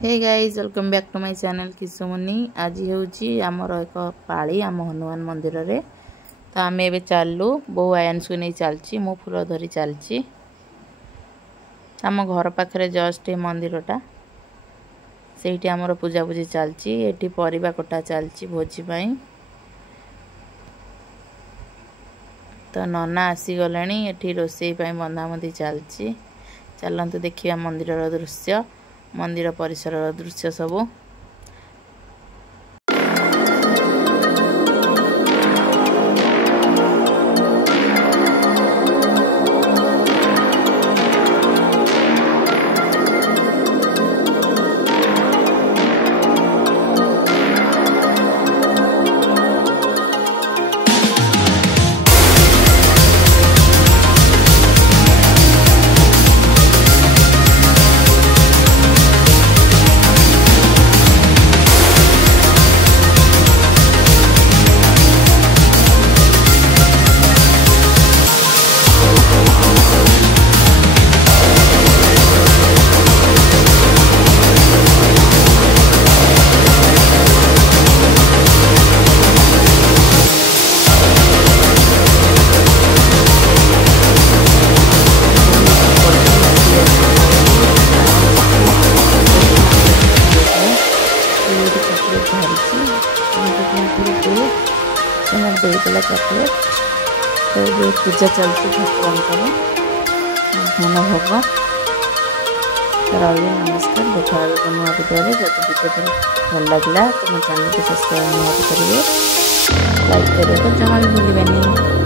Hey guys welcome back to my channel किसुमुनि। आज हूँ आमर एक पाली आम हनुमान मंदिर रे। तो आम ए चलू बो आयंस को नहीं चलची मो फूल धरी चलची। आम घर पाखे जस्ट ये मंदिरटा से आमर पूजा पूजी चलची। ये परिबा कटा चलची भोजी पाई। तो नना आसीगले ये रोसई बंधाबंधी चलची। चलतु देखिए मंदिर दृश्य मंदिर परिसर दृश्य सबू। चॉकलेट तो पूजा चलती भगवान मन भोग रही। नमस्कार देखा नुआ भिडियो जब भिडियो भल लगे तो मो चैनल को सब्सक्राइब निहाती करेंगे। लाइक करें तो जमा भी भूलें।